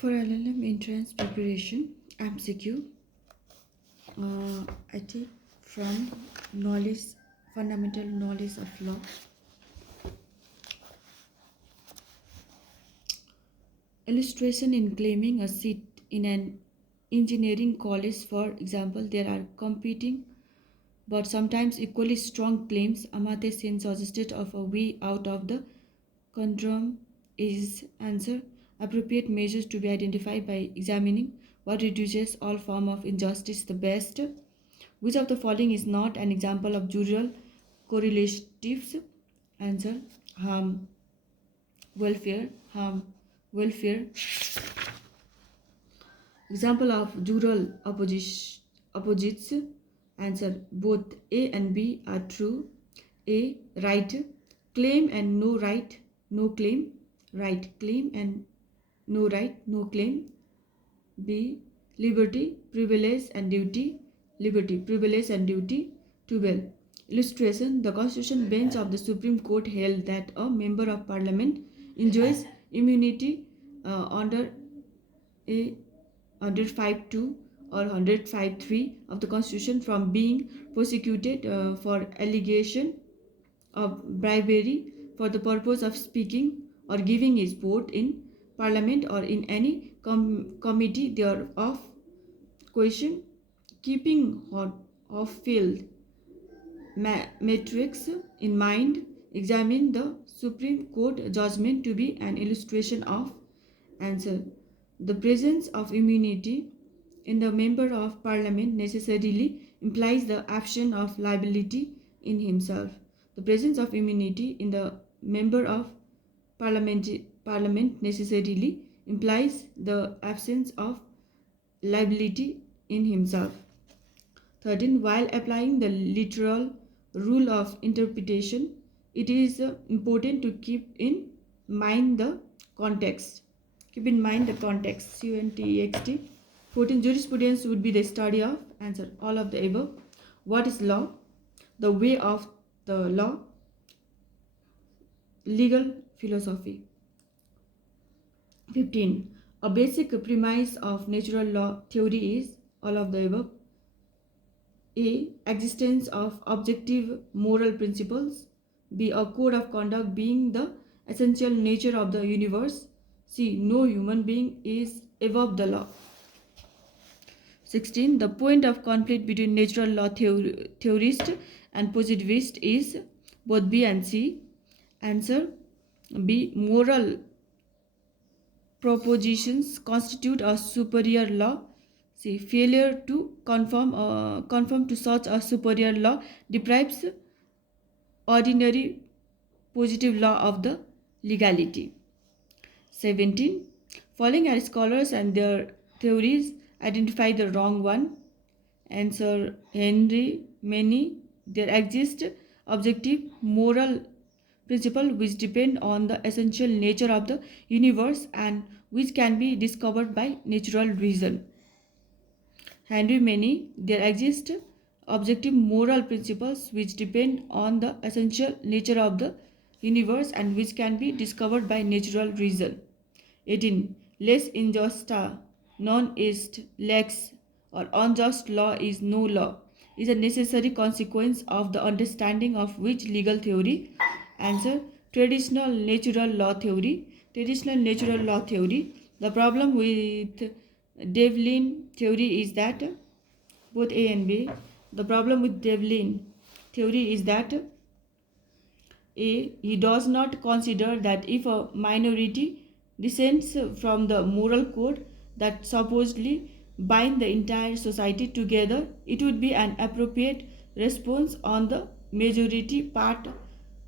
For LLM entrance preparation, MCQ, I take from knowledge, fundamental knowledge of law. Illustration in claiming a seat in an engineering college, for example, there are competing but sometimes equally strong claims. Amartya Sen suggested of a way out of the conundrum is answer. Appropriate measures to be identified by examining what reduces all form of injustice the best. Which of the following is not an example of jural correlatives? Answer: harm, harm, welfare. Example of jural opposites. Answer: both A and B are true. A, right, claim and no right, no claim. Right, claim and no right, no claim. B, liberty, privilege and duty. Liberty, privilege and duty. 12. Illustration: the Constitution Bench of the Supreme Court held that a member of parliament enjoys immunity under a 105.2 or 105.3 of the Constitution from being prosecuted for allegation of bribery for the purpose of speaking or giving his vote in Parliament or in any committee thereof. Question: keeping of field matrix in mind, examine the Supreme Court judgment to be an illustration of. Answer: the presence of immunity in the member of parliament necessarily implies the absence of liability in himself. The presence of immunity in the member of parliament necessarily implies the absence of liability in himself. 13. While applying the literal rule of interpretation, it is important to keep in mind the context. Keep in mind the context. CUNTEXT. 14. Jurisprudence would be the study of. Answer: all of the above. What is law? The way of the law. Legal philosophy. 15. A basic premise of natural law theory is. All of the above. A. Existence of objective moral principles. B. A code of conduct being the essential nature of the universe. C. No human being is above the law. 16. The point of conflict between natural law theorist and positivist is. Both B and C. Answer: B. Moral propositions constitute a superior law. C. Failure to conform to such a superior law deprives ordinary positive law of the legality. 17. Following are scholars and their theories identify the wrong one. Answer: Henry Many. There exist objective moral principles which depend on the essential nature of the universe and which can be discovered by natural reason. Henry Many. There exist objective moral principles which depend on the essential nature of the universe and which can be discovered by natural reason. 18. Les injusta non est lex, or unjust law is no law, is a necessary consequence of the understanding of which legal theory. Answer: traditional natural law theory. Traditional natural law theory. The problem with Devlin theory is that both A and B. The problem with Devlin theory is that A. He does not consider that if a minority dissents from the moral code that supposedly bind the entire society together, it would be an appropriate response on the majority part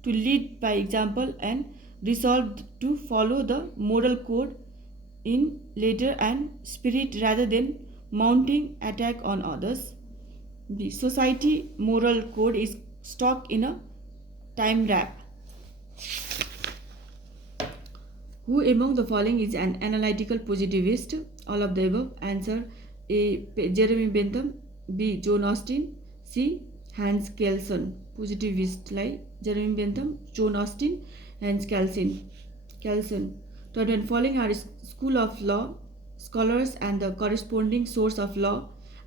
to lead by example and resolve to follow the moral code in letter and spirit rather than mounting attack on others. The society moral code is stuck in a time wrap. Who among the following is an analytical positivist? All of the above. Answer: A. Jeremy Bentham. B. John Austin. C. Hans Kelsen. Positivist like Jeremy Bentham, John Austin, Hans Kelsen. 21. Following are school of law scholars and the corresponding source of law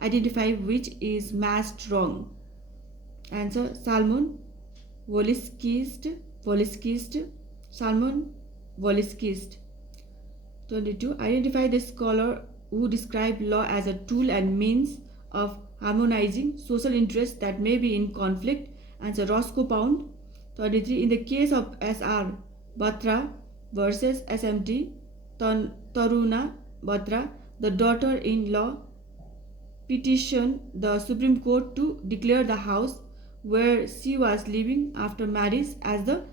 identify which is masked wrong. Answer: Salmon Voliskist, Salmon Voliskist. 22. Identify the scholar who describe law as a tool and means of harmonizing social interests that may be in conflict. Answer: Roscoe Pound. 23. In the case of S.R. Batra versus SMT Taruna Batra, the daughter-in-law petitioned the Supreme Court to declare the house where she was living after marriage as the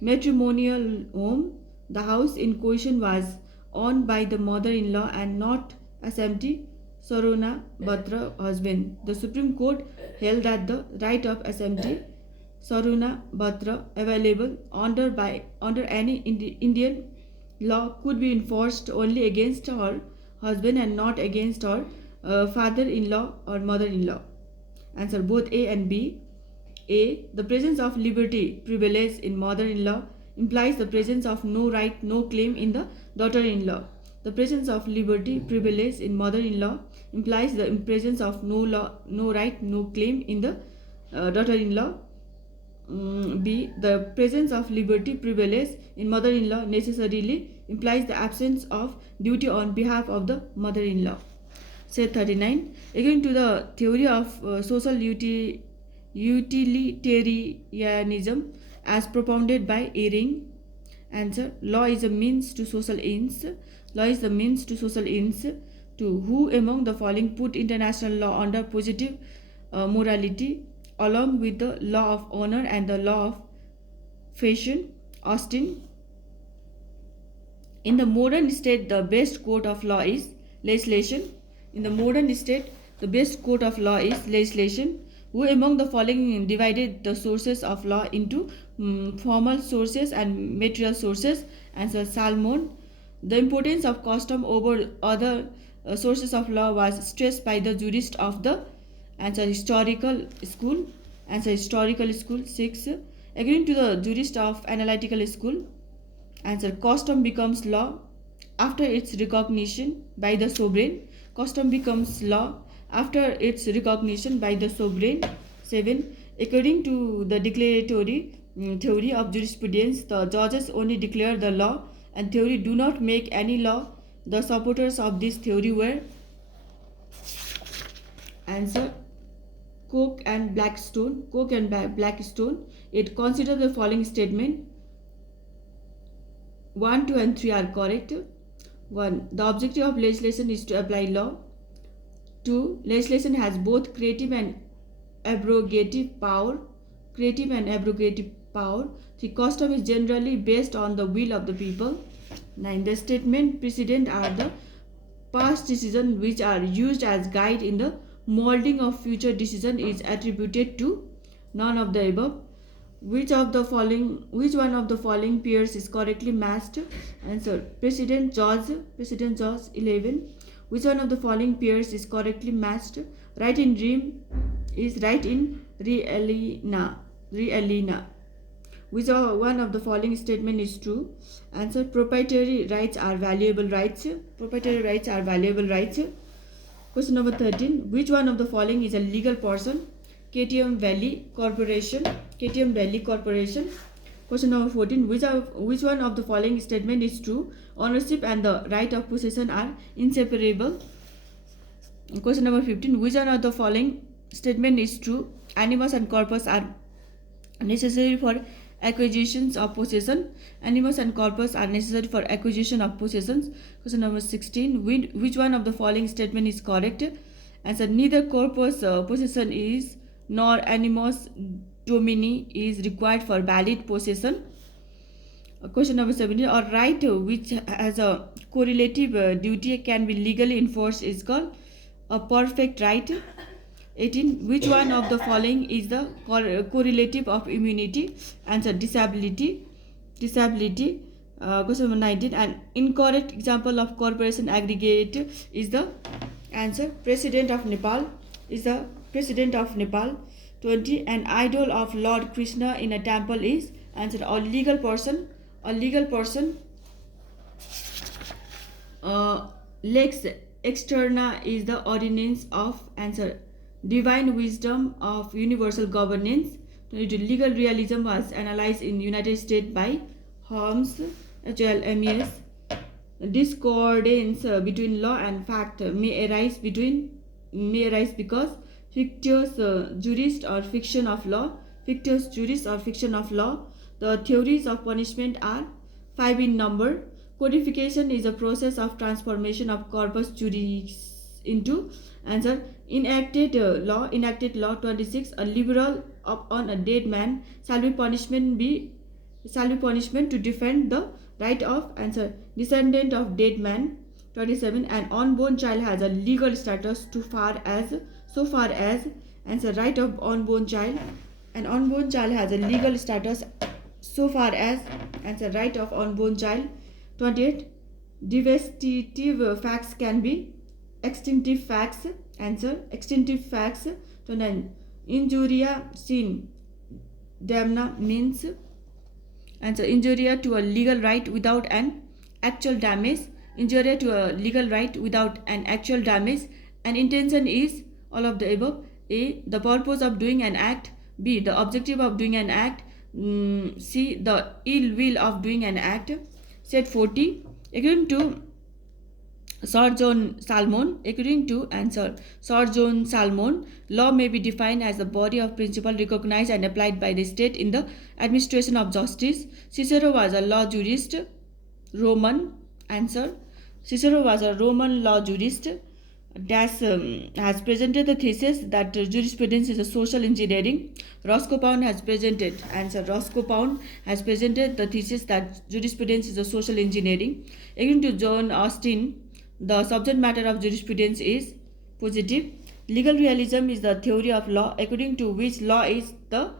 matrimonial home. The house in question was owned by the mother-in-law and not SMT Saruna Batra husband. The Supreme Court held that the right of SMT Saruna Batra available under any Indian law could be enforced only against her husband and not against her father-in-law or mother-in-law. Answer: both A and B. A. The presence of liberty privilege in mother-in-law implies the presence of no right, no claim in the daughter-in-law. The presence of liberty privilege in mother-in-law implies the presence of no right, no claim in the daughter-in-law. B. The presence of liberty privilege in mother-in-law necessarily implies the absence of duty on behalf of the mother-in-law. Say 39. According to the theory of social utilitarianism as propounded by Ehring. Answer: law is a means to social ends. Law is the means to social ends. To who among the following put international law under positive morality along with the law of honor and the law of fashion? Austin. In the modern state, the best court of law is legislation. In the modern state, the best court of law is legislation. Who among the following divided the sources of law into formal sources and material sources? Answer: Salmon. The importance of custom over other sources of law was stressed by the jurist of the historical school. Answer: historical school. 6. According to the jurist of analytical school. Answer: custom becomes law after its recognition by the sovereign. Custom becomes law after its recognition by the sovereign. 7. According to the declaratory theory of jurisprudence, the judges only declare the law and theory do not make any law. The supporters of this theory were answer Coke and Blackstone. Coke and Blackstone. It consider the following statement. 1, 2 and 3 are correct. 1. The objective of legislation is to apply law. 2. Legislation has both creative and abrogative power. Creative and abrogative power. 3. Custom is generally based on the will of the people. 9. The statement precedent are the past decisions which are used as guide in the molding of future decision is attributed to none of the above. Which one of the following pairs is correctly matched? Answer: President George 11. Which one of the following pairs is correctly matched? Right in dream is right in realina. Which one of the following statement is true? Answer: proprietary rights are valuable rights. Proprietary rights are valuable rights. Question number 13. Which one of the following is a legal person? KTM Valley Corporation. KTM Valley Corporation. Question number 14. Which one of the following statement is true? Ownership and the right of possession are inseparable. Question number 15. Which one of the following statement is true? Animus and corpus are necessary for acquisitions of possession. Animus and corpus are necessary for acquisition of possessions. Question number 16. Which one of the following statement is correct? Answer: neither corpus possession is nor animus domini is required for valid possession. Question number 17. A right which has a correlative duty can be legally enforced is called a perfect right. 18. Which one of the following is the correlative of immunity? Answer: disability. Question number 19. An incorrect example of corporation aggregate is the answer: President of Nepal is the President of Nepal. 20. An idol of Lord Krishna in a temple is answer: a legal person. A legal person. Lex externa is the ordinance of answer divine wisdom of universal governance. Legal realism was analyzed in United States by Holmes, HLMES. Discordance between law and fact may arise because fictitious jurist or fiction of law, fictitious jurist or fiction of law. The theories of punishment are five in number. Codification is a process of transformation of corpus juris into answer enacted law 26. A liberal upon a dead man shall be punishment to defend the right of answer descendant of dead man. 27. An unborn child has a legal status so far as answer right of unborn child. An unborn child has a legal status so far as answer right of unborn child. 28. Devastative facts can be extinctive facts. Answer extinctive facts. 29. Injuria sin damna means answer injuria to a legal right without an actual damage. Injuria to a legal right without an actual damage. And intention is all of the above. A. The purpose of doing an act. B. The objective of doing an act. C. The ill will of doing an act. Set 40. According to Sir John Salmon, law may be defined as a body of principle recognized and applied by the state in the administration of justice. Cicero was a law jurist. Roman answer. Cicero was a Roman law jurist. Has presented the thesis that jurisprudence is a social engineering. Roscoe Pound has presented the thesis that jurisprudence is a social engineering. According to John Austin, the subject matter of jurisprudence is positive. Legal realism is the theory of law according to which law is the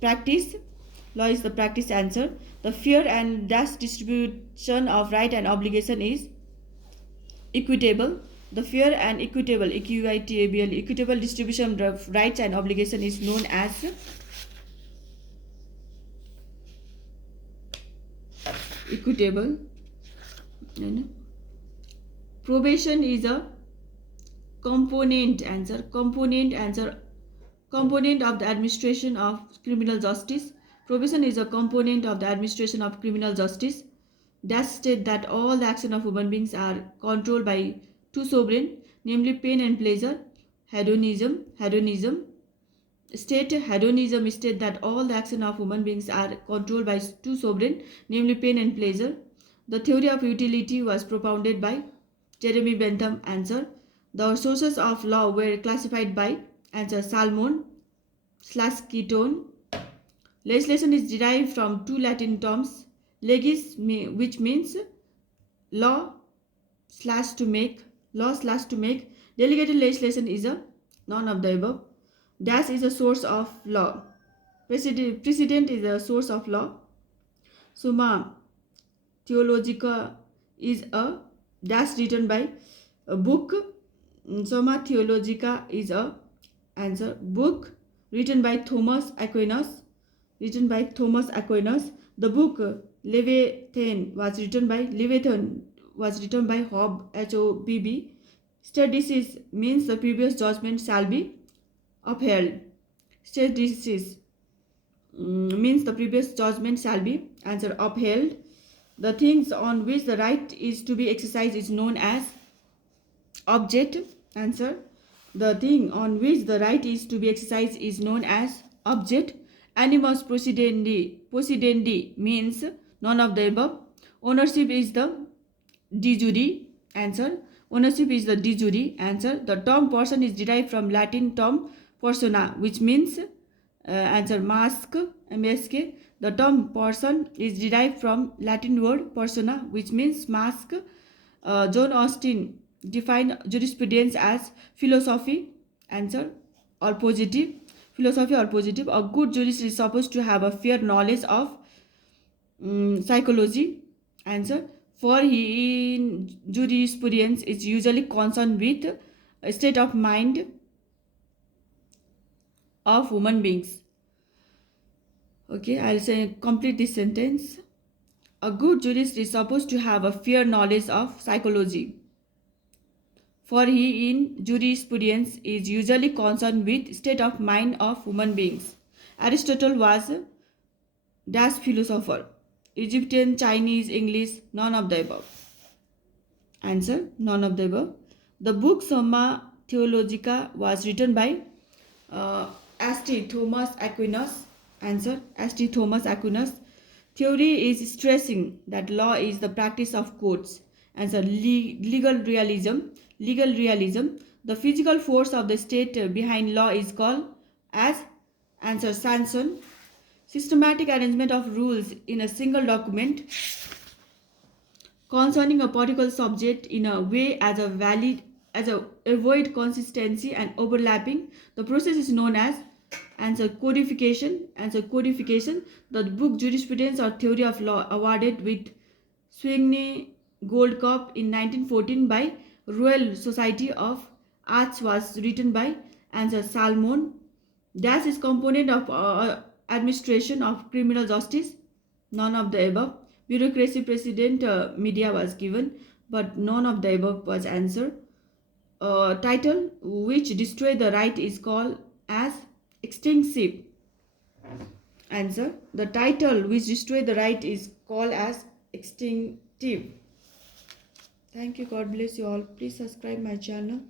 practice. Answer. The fair and just distribution of right and obligation is equitable. The fair and equitable equitable distribution of rights and obligation is known as equitable. Probation is a component of the administration of criminal justice. Probation is a component of the administration of criminal justice. That state that all the action of human beings are controlled by two sovereign, namely pain and pleasure. Hedonism. Hedonism state that all the action of human beings are controlled by two sovereign, namely pain and pleasure. The theory of utility was propounded by Jeremy Bentham. Answer. The sources of law were classified by answer Salmon / Keaton. Legislation is derived from two Latin terms, legis, which means law / to make. Delegated legislation is a none of the above. Dash is a source of law. Precedent is a source of law. Summa Theologica is a dash written by a book. Summa Theologica is a answer book written by Thomas Aquinas. The book Leviathan was written by Hobbes, Hobb. State decisis means the previous judgment shall be upheld. State decisis means the previous judgment shall be answer upheld. The things on which the right is to be exercised is known as object. Answer. The thing on which the right is to be exercised is known as object. Animus possidendi means none of the above. Ownership is the de jure. Answer. The term person is derived from Latin term persona, which means answer mask. The term person is derived from Latin word persona, which means mask. John Austin defined jurisprudence as philosophy. Answer. Or positive. Philosophy or positive. A good jurist is supposed to have a fair knowledge of psychology. Answer. For he in jurisprudence is usually concerned with a state of mind of human beings. Okay, I'll say complete this sentence. A good jurist is supposed to have a fair knowledge of psychology. for he in jurisprudence is usually concerned with state of mind of human beings. Aristotle was a dash philosopher. Egyptian, Chinese, English, none of the above. Answer, none of the above. The book Summa Theologica was written by St. Thomas Aquinas. Answer, St. Thomas Aquinas. Theory is stressing that law is the practice of courts. Answer, legal realism. Legal realism. The physical force of the state behind law is called as, answer, sanction. Systematic arrangement of rules in a single document concerning a particular subject in a way as a valid as a avoid consistency and overlapping. The process is known as, answer, codification. Answer, codification. The book Jurisprudence or Theory of Law, awarded with Swingney Gold Cup in 1914 by Royal Society of Arts, was written by, answer, Salmon. Dash is component of administration of criminal justice. None of the above. Bureaucracy, president, media was given, but none of the above was answer. Title which destroy the right is called as extinction. Answer, the title which destroy the right is called as extinctive. Thank you. God bless you all. Please subscribe my channel.